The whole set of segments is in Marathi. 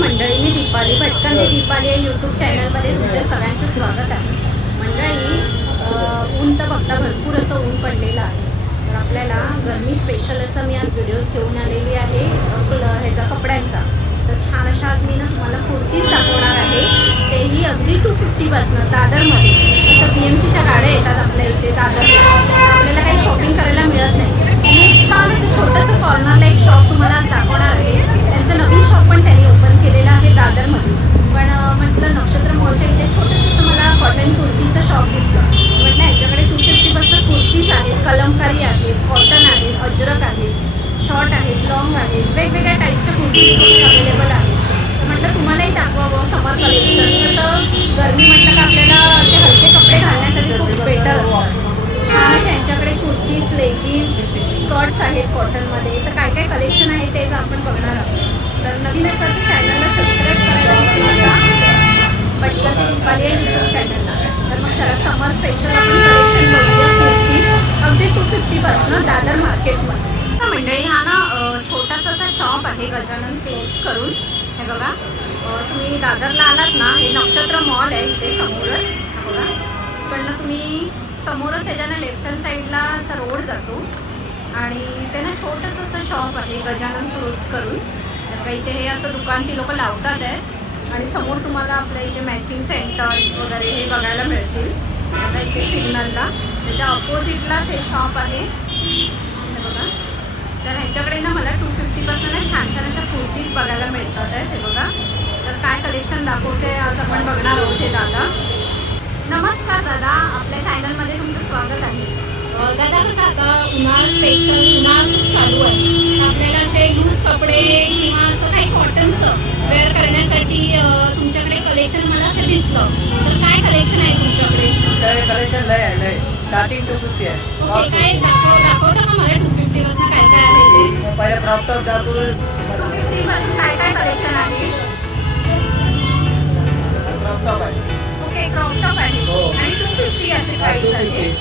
मंडळी, मी दीपाली भटकन ते दीपाली या यूट्यूब चॅनलमध्ये तुमच्या सगळ्यांचं स्वागत आहे. मंडळी, ऊन तर बघता भरपूर असं ऊन पडलेलं आहे. तर आपल्याला गरमी स्पेशल असं मी आज व्हिडिओज घेऊन आलेली आहे ह्याचा कपड्यांचा. तर छान अशा आज मी ना तुम्हाला कुर्तीज दाखवणार आहे. तेही अगदी 250पासनं दादरमध्ये. असं BMCच्या गाड्या येतात आपल्या इथे दादरला. आपल्याला काही शॉपिंग करायला मिळत नाही. मी एक छान असं छोटंसं कॉर्नरला एक शॉप तुम्हाला आज दाखवणार आहे. त्यांचं नवीन शॉप पण त्यांनी ओपन केलेलं आहे दादरमध्येच. पण म्हटलं नक्षत्र मॉलच्या इथे छोटंसं मला कॉटन कुर्तीचं शॉप दिसलं. म्हटलं ह्याच्याकडे 250पासून कुर्तीज आहेत, कलमकारी आहेत, कॉटन आहेत, अजरक आहेत, शॉर्ट आहेत, लॉंग आहेत, वेगवेगळ्या टाईपच्या कुर्तीज अवेलेबल आहेत. तर म्हटलं तुम्हालाही दाखवावं समर कलेक्शन. कसं गरमी म्हटलं का आपल्याला ते हलके कपडे घालण्यासाठी खूप बेटर असतात. छान त्यांच्याकडे कुर्तीज, लेगिन्स, स्कर्ट्स आहेत कॉटनमध्ये. तर काय काय कलेक्शन आहे तेच आपण बघणार आहोत. तर नवीन असतात तर चॅनलला सबस्क्राईब करायला विसरू नका. भटकन ते दीपाली या यूट्यूब चॅनलला. तर मग चला समर स्पेशल आपण कलेक्शन बघूया. कुर्तीज अगदी 250पासून दादर मार्केटमध्ये. तर मंडळी, हा ना छोटासा असा शॉप आहे गजानन क्लोथ्स करून. हे बघा, तुम्ही दादरला आलात ना, हे नक्षत्र मॉल आहे इथे समोरच. हे बघा, इकडनं तुम्ही समोरच त्याच्यानं लेफ्ट हँड साईडला असा रोड जातो आणि ते ना छोटंसं असं शॉप आहे गजानन क्लोथ्स करून. तर इथे हे असं दुकान ती लोक लावतात आहे आणि समोर तुम्हाला आपल्या इथे मॅचिंग सेंटर्स वगैरे हे बघायला मिळतील. आता इथे सिग्नलला त्याच्या अपोजिटलाच हे शॉप आहे. हे बघा, तर ह्याच्याकडे ना मला 250पासून छान छान अशा कुर्तीज बघायला मिळतात आहेत. हे बघा, तर काय कलेक्शन दाखवते आज आपण बघणार आहोत. हे दादा, नमस्कार दादा, आपल्या चॅनलमध्ये तुमचं स्वागत आहे. दादा, कसं आता उन्हाळा स्पेशल, उन्हाळा खूप चालू आहे. आपल्याला असे लूज कपडे किंवा असं काही कॉटनचं वेअर करण्यासाठी तुमच्याकडे कलेक्शन मला असं दिसलं. तर काय कलेक्शन आहे तुमच्याकडे? कलेक्शन लय आहे, लय स्टार्टिंग 250 आहे. ओके, काय दाखवता का मला 250पासून काय काय आहे ते? पहिले क्रॉप टॉप दाखवू. 250पासून काय काय कलेक्शन आहे? क्रॉप टॉप आहे. ओके, क्रॉप टॉप आहे. हो. आणि 250 अशी प्राइस आहे.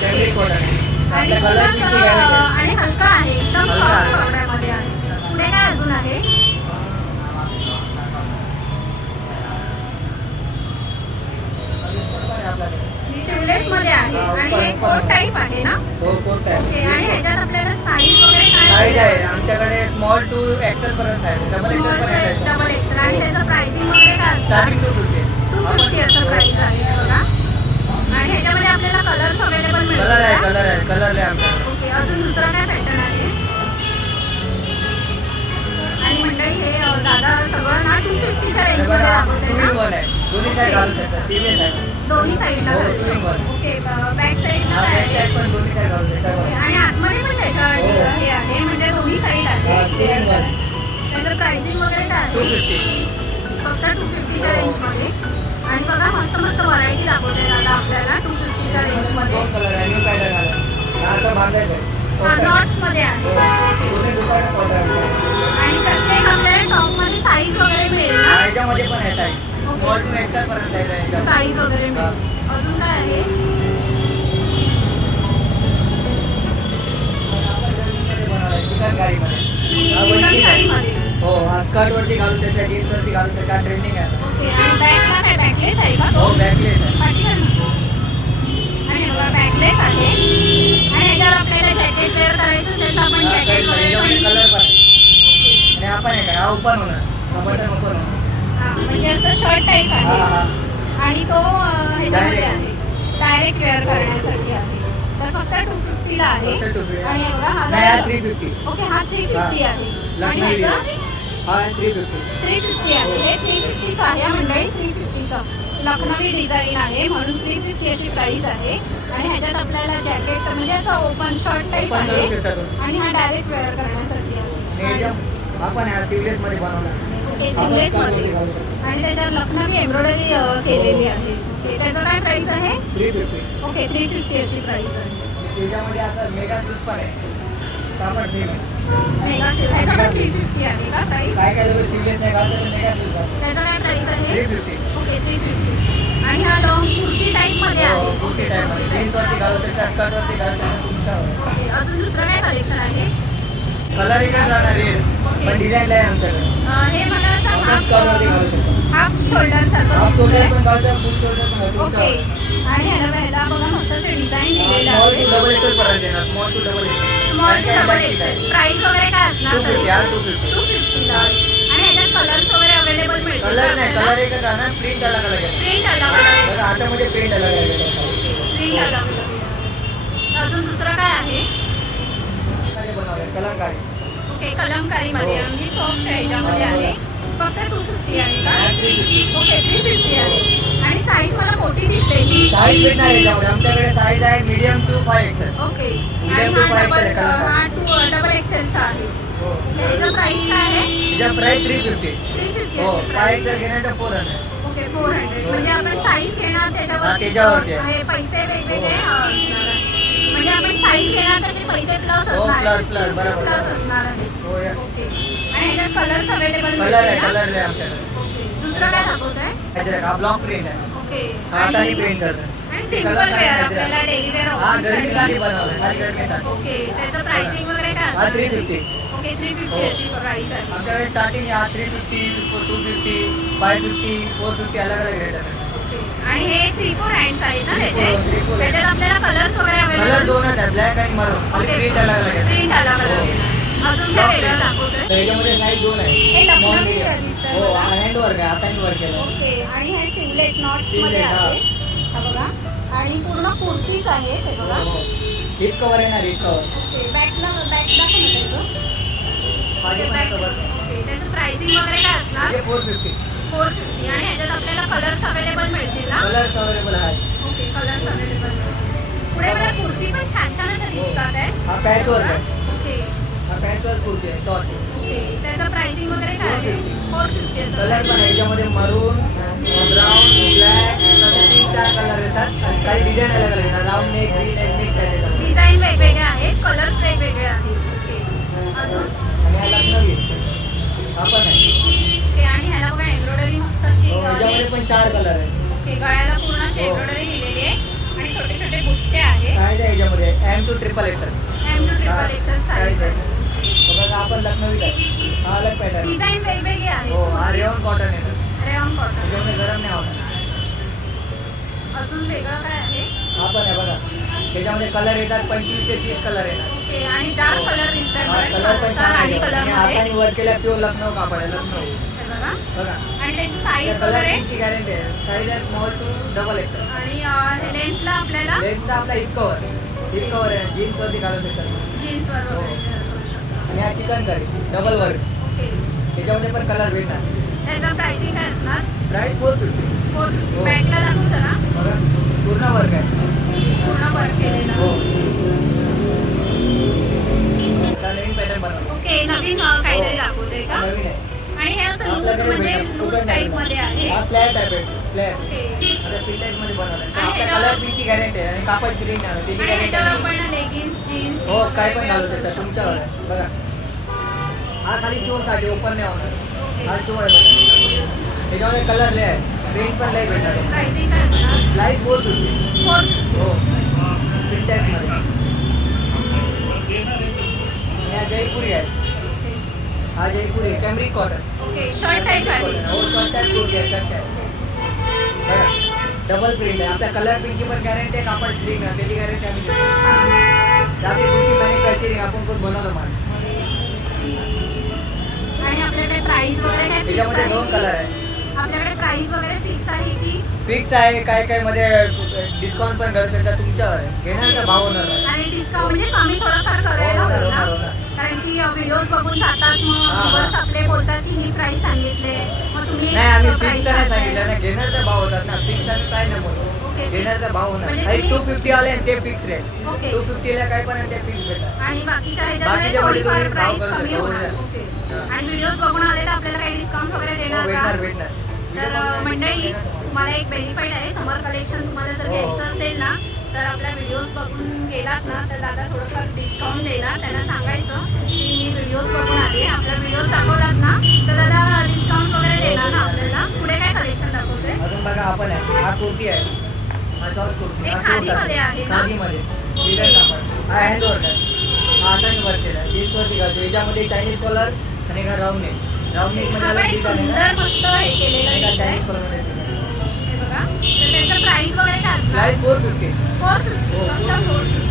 फॅब्रिक कॉटन आहे. आणि आपल्या कलरची ती गॅरंटी आहे. आणि हलका आहे, एकदम हलका सॉफ्ट आहे. कपड्यामध्ये आहे. पुढे काय अजून आहे? सिवलेस मध्ये आहे आणि हे कोट टाईप आहे ना? हो, कोट आहे. ओके, आणि ह्याच्यात आपल्याला साईज वगैरे काय साईज आहे आमच्याकडे स्मॉल टू एक्सेल पर्यंत आहे. डबल एक्सेल पण आहे. Double XL. आणि त्याचं प्राइसिंग वगैरे काय असतं? स्टार्टिंग 250. 250 असं प्राइस आहे. हे बघा, आणि ह्याच्यामध्ये आपल्याला कलर्स अवेलेबल कलर आहे, मिळतात. कलर आहे, कलर आहे आमच्याकडे. ओके, अजून दुसरा काय पॅटर्न आहे? आणि मंडळी, हे दादा सगळं ना 250च्या रेंजमध्ये दाखवते ना? वन आहे. दोन्ही साईड घालू शकतात. सीरियस आहे. दोन्ही साईडला हो, घालू शकतो. दोन्ही ओके, बॅक साईडला काय बॅक आहे? साईड पण दोन्ही साईड घालू शकतात. ओके, आणि आतमध्ये पण त्याच्या हो. हे आहे, म्हणजे दोन्ही साईड आहे. तीन वन. त्याचं प्राइसिंग वगैरे काय आहे? 250. फक्त 250च्या रेंजमध्ये. आणि बघा, मस्त मस्त व्हरायटी दाखवते दादा आपल्याला 250च्या रेंजमध्ये. दोन कलर आहे. न्यू पॅटर्न आला. आता बांधायचं आहे. हा, नॉट्समध्ये आहे. ओके. दोन्ही दुकानं कॉटन आहे. आणि प्रत्येक आपल्याला टॉपमध्ये साईज वगैरे मिळेल ना? ह्याच्यामध्ये पण आहे size. Okay. Small to XL पर्यंत आहे ह्याच्यामध्ये. साईज वगैरे मिळेल. अजून काय आहे? चिकनकारीमध्ये. चिकन साडीमध्ये. हो, हा स्कर्ट वरती घालू शकता, जीन्स वरती घालू शकता. ट्रेंडिंग आहे. ओके, आणि बॅकला काय बॅकलेस आहे का? हो, बॅकलेस आहे. पाठीवर ना. आणि बघा, बॅकलेस आहे. आणि ह्याच्यावर आपल्याला जॅकेट वेअर करायचं असेल तर आपण जॅकेट वगैरे ह्याच्यामध्ये पण. कलर पण आहे. आणि हा पण आहे का? हा ओपन होणार. हा बटन ओपन होणार. हा, म्हणजे असं शर्ट टाईप हा, आहे. हा. आणि तो ह्याच्यामध्ये Direct. आहे, डायरेक्ट वेअर करण्यासाठी आहे. तर फक्त 250ला आहे. फक्त 250. आणि हे बघा, हा नाही, हा जरा- 350. ओके, हा 350 आहे. आणि लखनवी. ह्याचा हा 350. 350 आहे. हे 350च आहे मंडळी, 350चं लखनवी डिझाईन आहे म्हणून 350 अशी प्राइस आहे. आणि ह्याच्यात आपल्याला जॅकेट म्हणजे असं ओपन शर्ट टाईप पण आहे. घालू शकता तुम्ही. आणि हा डायरेक्ट वेअर करण्यासाठी आहे. आणि हा पण आहे. सिवलेस मध्ये बनवला. ओके, सिवलेस मध्ये. आणि त्याच्यावर लखनवी एम्ब्रॉयडरी केलेली आहे. ओके, त्याचं काय प्राइस आहे? 350. ओके, 350 अशी प्राइस आहे. त्याच्यामध्ये आता मेगा शूज पण आहे. कापड सेम आहे. मेगा सिल्क ह्याचा पण 350 आहे का प्राइस? काय काय लोक सिवलेस नाही घालतात, तर मेगा शूज घालतात. त्याचा काय प्राइस आहे? 350. ओके, 350. आणि हा लॉंग कुर्ती टाईप मध्ये आहे. हो, कुर्ती टाईप मध्ये. जीन्स वरती घालू शकता, स्कर्ट वरती घालू शकता, तुमच्यावर. ओके, अजून दुसरं काय कलेक्शन आहे? कलर इकडे जाणार रेड, पण डिझाईन आहे आमच्याकडे. हे मला असं आपण स्कर्टवरती घालू शकतो. हाफ शोल्डर सारखं हाफ शोल्डर दिसतंय. पण घालू शकतो, फुल शोल्डर पण घालू ओके. शकतो. आणि ह्याला बघा मस्त असे डिझाईन दिलेले स्मॉल आहे. टू डबल एक्सेल पर्यंत येणार. Small to double XL. Small to double XL. Price वगैरे काय असणार? 250 हा 250. 250 ला. आणि ह्याच्यात कलर्स वगैरे अवेलेबल मिळतील का कलर नाही, आपल्याला? कलर एकच आहे ना, प्रिंट अलग अलग आहे. प्रिंट अलग अलग. बघा आतामध्ये प्रिंट अलग अलग आहे. प्रिंट अलग अलग आहे. अजून दुसरं काय आहे? बनवलंय कलरकारी. ओके, कलमकारी मध्ये हो. आणि सॉफ्ट ह्याच्यामध्ये आहे. फक्त 250 आहे का? हा, 350. ओके, 350 आहे. आणि साईज मला मोठी दिसते ही. साईज भेटणार याच्यामध्ये. आमच्याकडे साईज आहे medium to 5 XL. Okay. Medium आणि to हा 5 डबल आहे कलमकारी. डबल एक्सेलचा आहे. हो. ह्याचं प्राइस काय आहे? याचा प्राइस 350. 350 हो, अशी 5 प्राइस एक्सेल आहे. घेण्याचं 400. ओके, 400. म्हणजे आपण साईज घेणार हा, त्याच्यावरती त्याच्यावरती आहे. हे पैसे वेगवेगळे असणार आहे. म्हणजे आपण साईज घेणार तसे पैसे प्लस हो, असणार आहे. plus, बरोबर. प्लस असणार आहे. हो या. ओके. आणि ह्याच्यात कलर्स अवेलेबल कलर आहे, कलर आहे आमच्याकडे. ओके. दुसरं काय दाखवतंय? याच्यात हा ब्लॉक प्रिंट आहे. ओके. हाताने प्रिंट करतात. आणि सिंपल वेअर आपल्याला डेली वेअर हा गरमीसाठी ऑफिससाठी. बनवलंय. खाली गरमीसाठी. ओके. त्याचं प्राइसिंग वगैरे काय हा असणार? 350. ओके, 350 हो. अशी प्राइस आहे. आमच्याकडे स्टार्टिंग हा 350, 250, 550, 450 अलग अलग रेट आहे. ओके. आणि हे 3-4 हँड्स आहेत ना Three त्याचे? four, three four. त्याच्यात आपल्याला कलर्स वगैरे कलर अवेलेबल? दोनच आहे, ब्लॅक आणि मरून. खाली प्रिंट अलग अलग आहे. प्रिंट अलग अलग हो. आहे. अजून काय वेगळं दाखवतोय? त्याच्यामध्ये साईज दोन आहे. हे लखनवी Small, medium. दिसतंय हो, मला. हँड वर्क आहे, हाताने वर्क केलं. ओके. आणि हे सिमलेस नॉट्स मध्ये Seamless, हा. आहे. हा बघा. आणि पूर्ण कुर्तीच आहे ते बघा. हिप कवर आहे ना, हिप कवर. ओके. बॅक दाखव ना त्याचं. माझे ओके, पण बॅक. कवर. ओके. त्याचं प्राइसिंग वगैरे काय असणार? माझे 450. 450. आणि ह्याच्यात आपल्याला कलर्स अवेलेबल मिळतील ना? कलर अवेलेबल आहे. ओके, कलर्स अवेलेबल मिळतील. पुढे मला कुर्ती पण छान छान असं दिसतात आहे. हा पॅच वर्क आहे. ओके. हा पॅच वर्क कुर्ती आहे, शॉर्ट. ओके. त्याचं प्राइसिंग वगैरे काय आहे? 450 असं. कलर पण आहे याच्यामध्ये मरून, ब्राऊन, ब्लॅक, 3-4 कलर येतात आणि काही डिझाईन अलग अलग येतात. Round neck, V neck, mix आहे त्याच्यामध्ये. डिझाईन वेगवेगळे आहेत, कलर्स वेगवेगळे आहेत. ओके. अजून? आणि हा लखनवी हा पण आहे. ओके. आणि ह्याला बघा एम्ब्रॉयडरी मस्त अशी हो, याच्यामध्ये पण 4 कलर आहे. ओके. गळ्याला पूर्ण अशी हो. एम्ब्रॉयडरी दिलेली आहे आणि छोटे छोटे बुट्टे आहेत. साईज आहे याच्यामध्ये M to triple XL. M2 XXL size आहे. बघा आपण लखनवी आहे. हा अलग पॅटर्न. डिझाईन वेगवेगळे आहेत. हो, हा रेयॉन कॉटन आहे. Rayon cotton. त्याच्यामध्ये गरम नाही होणार. अजून वेगळं काय आहे? हा पण आहे बघा. त्याच्यामध्ये कलर येतात 25 ते 30 कलर येतात. ओके. आणि डार्क कलर दिसतात हा बघा, कलर पण छानसा छान राणी आहे. कलर आणि मध्ये. हाताने वर्क केल्या प्युअर लखनऊ कापड आहे, लखनऊ. हे बघा. बघा आणि त्याची साईज कलर वगैरे ची गॅरंटी आहे. साईज आहे स्मॉल टू डबल एक्सेल. आणि लेंथला आपल्याला लेंथ आपला हिप कवर. हिप कवर आहे, जीन्स वरती घालू शकतात. जीन्सवर वगैरे करू शकता. आणि हा चिकन करी डबल वर्क. ओके. त्याच्यामध्ये पण कलर भेटणार. त्याचं प्राइसिंग काय असणार? प्राइस 450. 450. हो. बॅकला दाखवू जरा. बघा पूर्ण वर्क आहे. पूर्ण वर्क केलेलं. हो. आता नवीन पॅटर्न बनवलं. ओके. नवीन काहीतरी दाखवतोय का? नवीन आहे. आणि हे असं लूज आपल्याकडे म्हणजे भेटणार. लूज कुठं टाईप नाही मध्ये आहे. हा फ्लॅट टाईप आहे, फ्लॅट. ओके. आता फ्री टाईप मध्ये बनवलं. तर आणि आपल्या ह्याच्यावर- कलर पिंची गॅरंटी आहे आणि कापड श्री नाही त्याची आणि गॅरंटी ह्याच्यावर आहे. आपण लेगिन्स जीन्स हो काय पण घालू शकता, तुमच्यावर आहे. बघा हा खाली शो साठी ओपन नाही होणार. हा शो आहे बघा. त्याच्यामध्ये कलर लय आहे, प्रिंट पण लय भेटणार. प्राइसिंग काय असणार? लाईट 450. 450. हो प्रिंट टाईप मध्ये. आणि हा जयपुरी आहे. हा जयपुरी आहे, कॅम्ब्रिक कॉटन. ओके. शॉर्ट टाईप आहे. हो शॉर्ट टाईप कुर्ती आहे, शॉर्ट टाईप. बघा डबल प्रिंट आहे. आपल्या कलर प्रिंटची पण गॅरंटी आहे, कापड स्ट्रिंग आहे त्याची गॅरंटी आम्ही देतो. त्याची तुमची मॅन्युफॅक्चरिंग आपण पण बनवतो माल. आणि आपल्याकडे प्राइस वगैरे काय फिक्स त्याच्यामध्ये आहे 2 कलर की? आहे. आपल्याकडे प्राइस वगैरे फिक्स आहे की? फिक्स आहे, काय काय मध्ये डिस्काउंट पण करू शकता, तुमच्यावर आहे. घेण्याचा भाव होणार आहे. आणि डिस्काउंट म्हणजे कमी थोडंफार करायला होणार, होईल ना? होणार, होणार. कारण की व्हिडिओज बघून जातात मग हा, हा. व्ह्यूअर्स आपले बोलतात की ही प्राइस सांगितले मग तुम्ही नाही आम्ही price फिक्स नाही सांगताय. सांगितलं ना, घेण्याचा भाव होतात ना. फिक्स आम्ही काय नाही बोलतो. Okay, fix. घेण्याचा भाव होणार. म्हणजे काही तुम्ही- 250 आले आणि ते फिक्स रेट. ओके. 250 ला काय पण आहे ते फिक्स भेटतात. आणि बाकीच्या ह्याच्यामध्ये बाकीच्यामध्ये थोडीफार तुम्ही भाव प्राइस करू कमी शकता. होणार. हो, ओके. हा. आणि व्हिडिओज बघून आले तर आपल्याला काही डिस्काउंट वगैरे हो, देणार भेटणार का? भेटणार. तर मंडळी तुम्हाला एक बेनिफिट आहे, समर कलेक्शन तुम्हाला जर हो. घ्यायचं असेल ना तर आपल्या व्हिडिओज बघून गेलात ना तर दादा थोडंफार डिस्काउंट देणार. त्यांना सांगायचं की मी व्हिडिओज बघून आले, आपला व्हिडिओज दाखवलात ना तर दादा डिस्काउंट वगैरे देणार ना आपल्याला. पुढे काय कलेक्शन दाखवते? अजून बघा आपण आहे, हा कुर्ती आहे. हा शॉर्ट कुर्ती. हे हा खादीमध्ये आहे का? खादीमध्ये डिझाईन कापड. हा हँड वर्क आहे. हा हाताने वर्क केला. जीन्स वरती घालतो. याच्यामध्ये चायनीज कॉलर आणि हा राऊंड आहे. राऊंड नेक मध्ये आपण अलग एक डिझाईन आहे सुंदर ना. मस्त हे केलेलं एका दिसतंय. Chinese प्रमाणे design आहे. हे बघा. तर त्याचं प्राइस वगैरे काय असणार? Price 450. 450. हो, फक्त 450.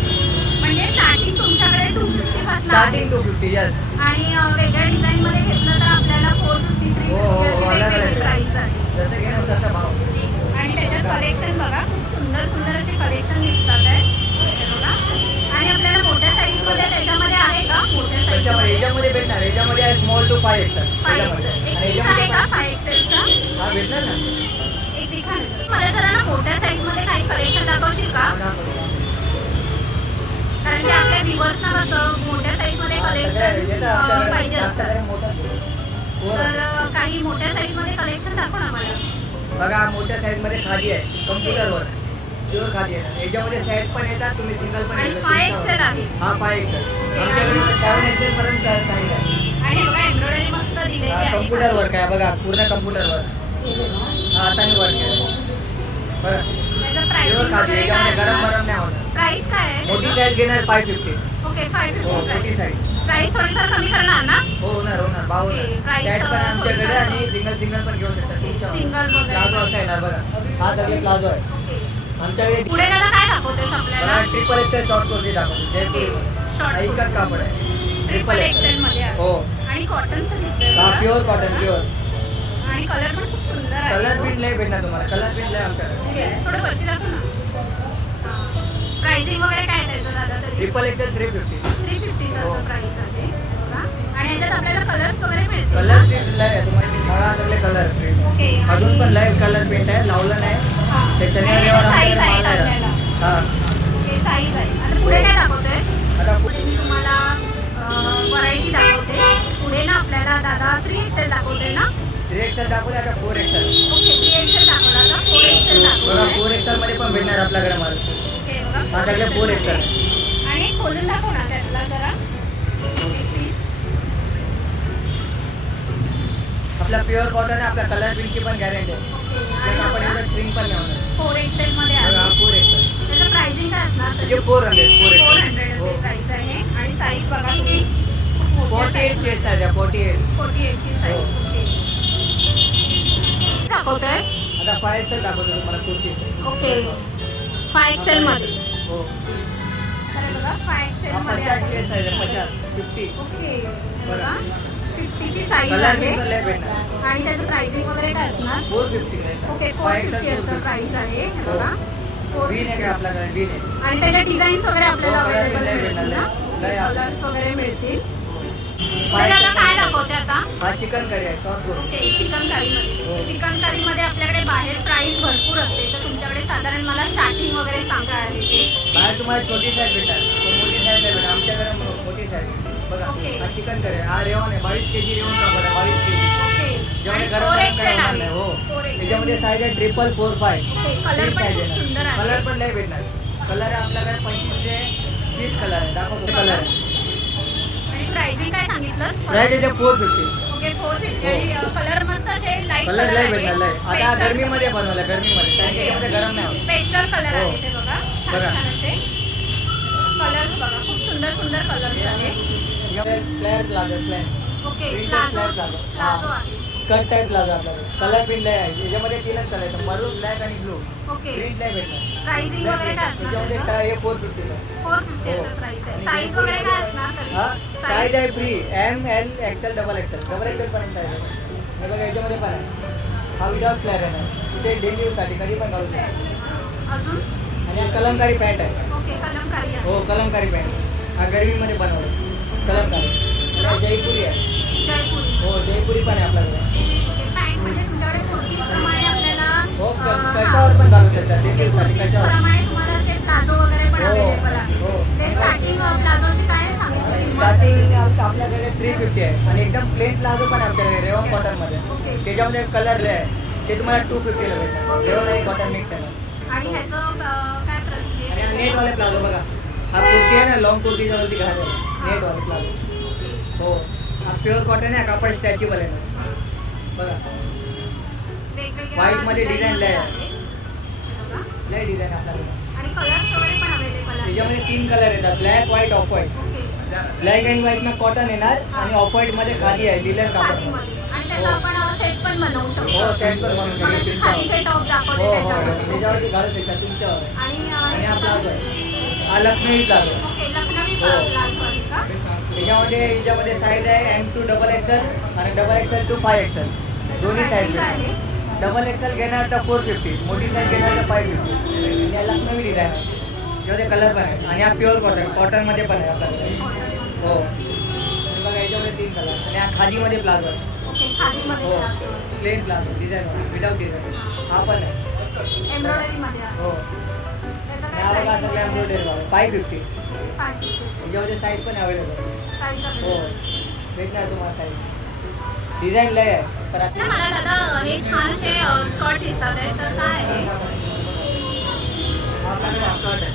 म्हणजे स्टार्टिंग तुमच्याकडे 250 पासून Starting 250, yes. आणि वेगळ्या डिझाईन मध्ये घेतलं तर आपल्याला 450, 350 हो, अशी अलग अलग वेगवेगळी आहे. प्राइस आहे. जसं घे ना तसा भाव. आणि त्याच्यात कलेक्शन बघा, खूप सुंदर सुंदर असे कलेक्शन दिसतात आहे. हे बघा. आणि आपल्याला मोठ्या साईज मध्ये त्याच्यामध्ये आहे का? मोठ्या साईज त्याच्यामध्ये याच्यामध्ये भेटणार. याच्यामध्ये आहे स्मॉल टू 5 XL. 5 त्याच्यामध्ये. एक आणि पीस आहे याच्यामध्ये का 5 एक्सेलचा? हा भेटणार ना. एक दिखा ना. मला जरा ना मोठ्या साईज मध्ये काही कलेक्शन दाखवशील का? कारण की आपल्या व्ह्युअर्सना कसं मोठ्या साईज मध्ये कलेक्शन पाहिजे असतात. तर काही मोठ्या साईज मध्ये कलेक्शन दाखव ना मला. बघा मोठ्या साईज मध्ये खादी आहे, कम्प्युटरवर प्युअर खादी आहे. याच्यामध्ये सेट पण येतात, तुम्ही सिंगल पण आणि घेऊ 5 शकता. एक्सेल आहे. हा 5 XL. आमच्याकडे 7 XL पर्यंत साईज आहे. आणि बघा एम्ब्रॉयडरी मस्त दिलेली आहे. कम्प्युटर वर्क आहे बघा, पूर्ण कम्प्युटर वर्क. हा हाताने वर्क आहे बघा. त्याचं प्युअर प्राइसिंग खादी वगैरे याच्यामध्ये काय गरम असणार? गरम नाही होणार. प्राइस काय आहे? मोठी साईज घेणार 550. ओके हो 550 मोठी साईज. प्राइस थोडीफार कमी करणार ना? हो होणार भाव ओके, होणार. price सेट पण आमच्याकडे थोडीफार- आणि सिंगल पण घेऊ शकता. सिंगल वगैरे. प्लाझो असा येणार बघा. हा सगळे प्लाझो आहे ओके. आमच्याकडे. पुढे त्याला काय दाखवतेस आपल्याला? ट्रिपल एक्सेल शॉर्ट कुर्ती दाखवतो. ओके, short एकच कुर्ती. कापड आहे. ट्रिपल एक्सेल मध्ये आहे. हो आणि कॉटनचं दिसतंय हा बघा. Pure cotton pure. आणि कलर पण खूप सुंदर आहे. कलर प्रिंट लय भेटणार तुम्हाला. कलर प्रिंट लय आमच्याकडे. ओके, थोडं वरती दाखव ना. प्राइसिंग वगैरे काय आहे त्याचं दादा तरी? Triple XL 350. 350 हो. असं प्राइस आहे बघा. आणि याच्यात आपल्याला कलर्स वगैरे मिळतील कलर ना? प्रिंट लय आहे तुम्हाला. मला सगळे कलर प्रिंट. ओके. अजून पण लाईव्ह कलर प्रिंट आहे, लावलं नाही. हा. ते आणि शनिवारी याच्यात size आमच्याकडे आहेत माल आहे. आपल्याला. हा हे साईज आहे. आता पुढे काय दाखवतेस? आता पुढे मी तुम्हाला व्हरायटी दाखवते. पुढे ना आपल्याला दादा 3 एक्सेल दाखवते ना? 3 एक्सेल दाखवले, आता 4 एक्सेल. ओके 3 एक्सेल दाखवला आता 4 एक्सेल बघा दाखवते. 4 एक्सेल मध्ये पण भेटणार आपल्याकडे माल. ओके बघा. हा सगळे 4 एक्सेल. आणि खोलून दाखव ना त्यातला जरा. एक piece. आपला प्युअर कॉटन आहे. आपल्या कलर प्रिंटची पण गॅरंटी आहे. ओके. पण आणि आपण आपला एवढं स्ट्रिंग पण नाही होणार. 4 एक्सेल मध्ये बघा आहे. 4 एक्सेल. त्याचं प्राइसिंग काय असणार? म्हणजे 400 4 400 एक्सेल. अशी प्राइस आहे. आणि साईज बघा तुम्ही. 48 चेस्ट आहे 48. 48 ची साईज. हो. ओके. दाखवतेस? आता 5 एक्सेल दाखवतो तुम्हाला कुर्ती. ओके 5 एक्सेल मध्ये. हो तर बघा 5 एक्सेल हा मध्ये 50 आहे. चेस्ट आहे 50 50. ओके बघा 50 ची साईज कलर आहे. प्रिंट लय भेटणार. आणि त्याचं प्राइसिंग वगैरे काय असणार? 450 आहे. ओके 5 एक्सेल 450 असं 450. प्राइस आहे. हे बघा बीन आहे का आपल्याकडे बीन आहे. आणि त्याच्या डिझाईन्स वगैरे आपल्याला हो, अवेलेबल कलर मिळतील भेटणार. ना? लय आहे. कलर्स वगैरे मिळतील. पाय- त्याला काय दाखवते आता? हा चिकन करी आहे शॉर्ट कुर्ती. ओके चिकन करीमध्ये. हो. चिकन करीमध्ये आपल्याकडे बाहेर प्राइस भरपूर असते, तर तुमच्याकडे साधारण मला स्टार्टिंग वगैरे सांगा आहे ते. बाहेर तुम्हाला छोटी साईज भेटणार, पण मोठी साईज नाही भेटणार. आमच्याकडे मोठी साईज बघा. ओके. हा चिकन करी आहे. हा रेवण आहे 22 kg रेवण कापड आहे 22 kg. ओके जेवढे आणि गरम 4 गरम एक्सेल काय होणार आहे. नाही. हो 4 एक्सेल. त्याच्यामध्ये साईज आहे 445. ओके कलर पण खूप सुंदर आहे. कलर पण लय भेटणार. कलर आपल्याकडे 25 ते 30 कलर आहे. दाखवतो कलर आहे. आणि प्राइसिंग काय सांगितलंस? प्राईस याचे 450. ओके 450 आणि कलर मस्त असे लाईट कलर लय भेटणार लय. आहे. आता गरमीमध्ये बनवलं गरमीमध्ये. कारण की याच्यामध्ये गरम नाही होत. पेस्टल कलर हो. आहे ते बघा. छान बघा. छान असे कलर्स बघा. खूप सुंदर सुंदर कलर्स आहे. Flat palazzo flat. Okay Printed palazzo flat palazzo. Palazzo हा. आहे. स्कर्ट टाईप प्लाझो आपल्याकडे. कलर प्रिंट लय आहे. याच्यामध्ये 3च कलर आहेत. मरून ब्लॅक आणि ब्लू. ओके प्रिंट लय भेटणार. प्राइसिंग वगैरे काय असणार त्याच्यामध्ये त्याचं? काय हे 450 ला. 450 हो. असं प्राइस आहे. आणि साईज वगैरे काय असणार तरी? हा Size? साईज आहे free M L XL double XL पर्यंत साईज आहे. हे बघा याच्यामध्ये पण आहे. हा विदाउट फ्लॅर आहे. ते डेली यूजसाठी कधी पण घालू शकतो. अजून आणि हा कलमकारी पॅन्ट आहे. ओके कलमकारी आहे. हो कलमकारी पॅन्ट. हा गरमीमध्ये बनवलं कलमकारी. आणि हा जयपुरी आहे. जयपुरी. हो जयपुरी पण आहे आपल्याकडे. ओके पॅन्ट म्हणजे तुमच्याकडे कुर्तीज प्रमाणे आपल्याला हो कशावर पण घालू शकतात. डेली यूजसाठी कुर्तीज कशावर. प्रमाणे तुम्हाला असे प्लाझो वगैरे पण हो, अवेलेबल आहे. हो. ते स्टार्टिंग प्लाझोची काय सांगितलं किंमत? स्टार्टिंग आपल्याकडे 350 आहे. आणि एकदम प्लेन प्लाझो पण आहे आपल्याकडे रेवॉन कॉटन मध्ये. ओके. त्याच्यामध्ये कलर लय आहे. ते तुम्हाला 250 ला भेटणार. ओके. रेवॉन आणि कॉटन मिक्स आहे. आणि ह्याचं काय प्रति आणि हा नेटवाले प्लाझो बघा. हा कुर्ती आहे ना लॉंग कुर्तीच्या वरती घालायला नेटवाले प्लाझो. हो हा प्युअर कॉटन आहे. कापड स्ट्रेचेबल आहे बघा. वेगवेगळ्या White मध्ये design लय आहे. आहे. हे बघा. लय डिझाईन आपल्याकडे. आणि कलर्स वगैरे पण अवेलेबल आहे. त्याच्यामध्ये 3 कलर येतात. Black white off white. Okay black and white मध्ये कॉटन येणार आणि ऑफ व्हाईट मध्ये खादी आहे लिलन कापड. खादीमध्ये. आणि त्याचा आपण सेट पण बनवू शकतो. हो, सेट पण बनवू शकतो. मगाशी खादीचे टॉप दाखवले हो हो त्याच्यामध्ये. त्याच्यावरती घालू शकता तुमच्यावर आहे. आणि आणि हा प्लाझो आहे. हा लखनवी प्लाझो आहे. ओके, लखनवी हो. प्लाझो आहे का? याच्यामध्ये साईज आहे M2 डबल एक्सेल आणि डबल एक्सेल टू 5XL दोन्ही Pricing साईज काय आहे? डबल एक्सेल घेणार तर 450, मोठी साईज घेणार तर 550. या लखनवी डिझाईन आहे. याच्यामध्ये कलर पण आहे आणि हा प्युअर कॉटनमध्ये पण आहे आपल्याकडे. हो आणि बघा याच्यामध्ये 3 कलर आणि हा खादीमध्ये प्लाझो आहे. ओके, खादीमध्ये हो palazzo. Plain palazzo design without design हा पण आहे. एम्ब्रॉयडरीमध्ये आहे. हो त्याचं आणि काय हा बघा प्राइसिंग सगळ्या आहे? एम्ब्रॉयडरी बघा 550. 550. याच्यामध्ये साईज पण अवेलेबल आहे. साईज हो आहे. भेटणार तुम्हाला साईज. डिझाईन लय आहे तर ना मला दादा हे छान असे स्कर्ट दिसत आहे, तर काय आहे? आपल्याकडे स्कर्ट आहे.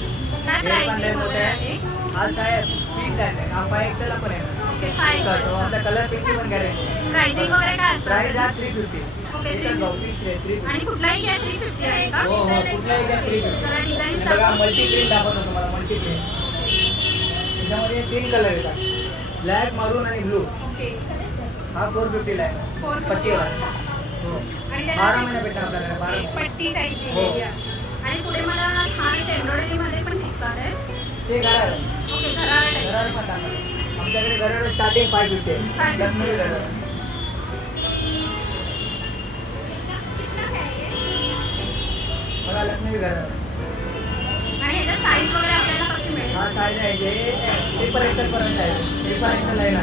काय हे पण प्राइसिंग लय मोठं वगैरे आहे. आहे? हा साईज 30 आहे. हा 5XL पण आहे. ओके, स्कर्ट हो, 5. आपल्या कलर पिंकची पण गॅरंटी. प्राइसिंग वगैरे काय प्राइस हा असणार? 350. ओके, एकच भाव 30 आहे 350. आणि कुठलाही घ्या 350 आहे का? हो हो कुठलाही घ्या 350. जरा डिझाईन आणि बघा मल्टी प्रिंट दाखवतो तुम्हाला मल्टी प्रिंट. त्याच्यामध्ये 3 कलर येतात ब्लॅक मरून आणि ब्लू. ओके. हा 450 ला आहे 450. पट्टीवर. हो आणि 12 त्याला महिने भेटणार आपल्याकडे 12 एक महिने. पट्टी टाईप हो. दिलेली आहे. आणि पुढे मला छान असे एम्ब्रॉयडरीमध्ये पण दिसतात आहे. ते गरार ओके, घराला टाईप. गरार पण टाकणार. आमच्याकडे गरार स्टार्टिंग 550 आहे. 550. लखनवी गरार. बघा लखनवी गरार. आणि ह्याच्या साईज वगैरे आपल्याला कशी मिळेल? हा साईज आहे जे ट्रिपल एक्सेल पर्यंत आहे. ट्रिपल एक्सेल आहे ना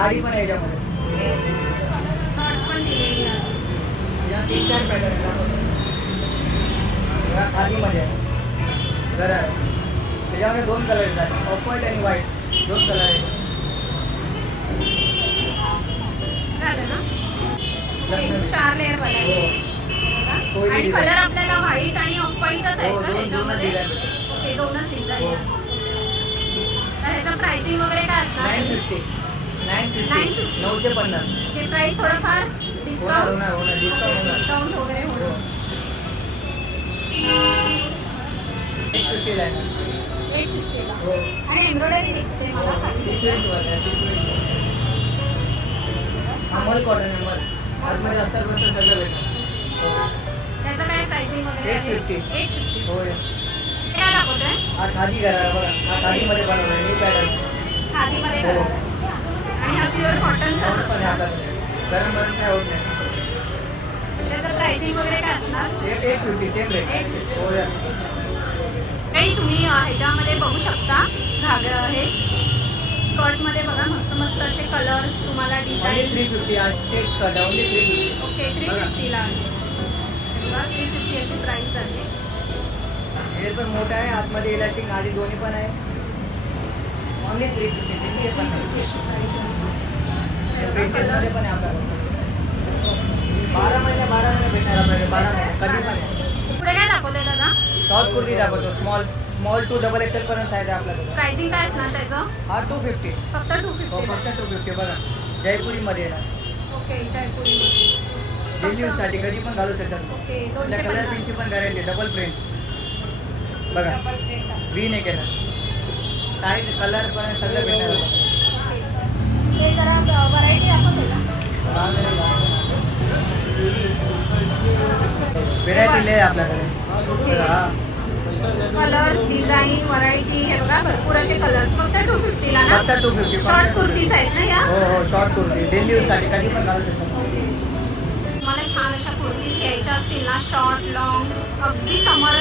नाडी पण आहे याच्यामध्ये. नॉट्स पण दिलेली आहे. या 3-4 पॅटर्न दाखवतो. बघा खादीमध्ये आहे गरार. त्याच्यामध्ये 2 कलर येतात ऑफ व्हाईट आणि व्हाईट 2 कलर आहेत. झालं ना? लखनवी. ओके, 4 लेअर वाला हो आहे. कोई आणि डिझाईन. कलर आपल्याला व्हाईट आणि ऑफ व्हाईटच आहे हो, का दोनच ह्याच्यामध्ये? डिझाईन. ओके, दोनच डिझाईन हो. आहे. तर ह्याचं प्राइसिंग वगैरे काय असणार? 950. 950. 950. हे प्राइस थोडंफार होणार डिस्काउंट होणार होणार डिस्काउंट होणार. डिस्काउंट वगैरे हो. होणार. 850 ला आहे ना. 850 ला. हो आणि एम्ब्रॉयडरी दिसते मला खाली. सिक्वेन्स वर आहे, सिक्वेन्स वर. अमल कॉटन आहे मल. आतमध्ये अस्तर बसतं सगळं भेटतं. त्याचं काय प्राइसिंग वगैरे आहे? 850. 850. हो हे काय दाखवतोय? हा खादी करा बघा. हा खादीमध्ये बनवला न्यू पॅटर्न. खादीमध्ये हो. कलर आहे. आणि हा प्युअर कॉटनचा. पण आहे आपल्याकडे. गरम गरम काय होत नाही. त्याचं प्राइसिंग वगैरे काय असणार? 850 सेम रेट. हो या. आणि तुम्ही ह्याच्यामध्ये बघू शकता घागर हे स्कर्टमध्ये बघा मस्त मस्त असे कलर्स तुम्हाला ओनली डिझाईन. 350 आज तेच कट ओनली 350. ओके, 350 ला आहे. बघा 350 अशी प्राइस आहे. हे पण मोठं आहे आतमध्ये इलास्टिक नाडी दोन्ही पण आहे. ओनली 350 350 पण नाही. 350 अशी प्राइस आहे. प्रिंटेडमध्ये पण आहे आपल्याकडे. 12 महिने भेटणार आपल्याकडे 12 महिने कधी पण आहे. पुढे काय दाखवतंय दादा? शॉर्ट कुर्ती दाखवतो स्मॉल टू डबल एक्सेल पर्यंत आहे आपल्याकडे. प्राइसिंग काय असणार त्याचं? हा 250. फक्त हो 250. फक्त 250 बघा जयपुरीमध्ये येणार. ओके, जयपुरीमध्ये. डेली यूजसाठी कधी पण घालू शकतात. ओके, आपल्या कलर 250. पिंची पण गॅरंटी डबल प्रिंट बघा डबल प्रिंट आहे. वी नाही केलं साईज कलर पण सगळं भेटणार आपल्याकडे. ओके. हे जरा व्हरायटी दाखवते का? व्हेरायटी लय आहे आपल्याकडे. ओके. हा कलर्स, डिझाईन, व्हरायटी हे बघा भरपूर असे कलर्स. फक्त 250 ला ना? फक्त 250 शॉर्ट कुर्तीज आहेत ना या? हो हो शॉर्ट कुर्ती डेली यूजसाठी कधी पण घालू शकतात. तुम्हाला छान अशा कुर्तीज घ्यायच्या असतील ना शॉर्ट लॉंग अगदी समर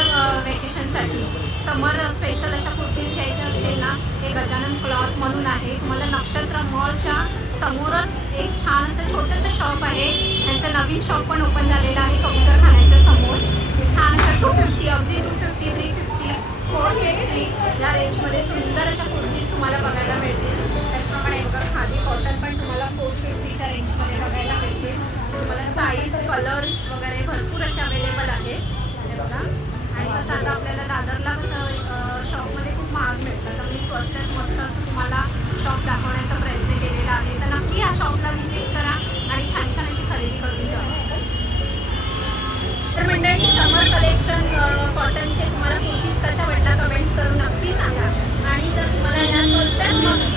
वेकेशनसाठी समर स्पेशल अशा कुर्तीज घ्यायच्या असतील ना हे गजानन क्लॉथ म्हणून आहे. तुम्हाला नक्षत्र मॉलच्या समोरच एक छान असं छोटंसं शॉप आहे. त्यांचं नवीन शॉप पण ओपन झालेलं आहे कबूतरखान्याच्या समोर. हे छान अशा 250 अगदी 250 350 450 या रेंजमध्ये सुंदर अशा कुर्तीज तुम्हाला बघायला मिळतील. त्याचप्रमाणे बघा खादी कॉटन पण तुम्हाला 450च्या रेंजमध्ये बघायला मिळतील. तुम्हाला साईज कलर्स वगैरे भरपूर असे अवेलेबल आहेत हे बघा. आणि कसं आता आपल्याला दादरला कसं शॉपमध्ये खूप महाग मिळतं तर मी स्वस्तात मस्त असं तुम्हाला शॉप दाखवण्याचा प्रयत्न केलेला आहे. तर नक्की या शॉपला व्हिजिट करा आणि छान छान अशी खरेदी करून जा. तर मंडळी समर कलेक्शन कॉटनचे तुम्हाला कुर्तीज कशा वाटल्या कमेंट्स करून नक्की सांगा. आणि जर तुम्हाला या स्वस्तात मस्त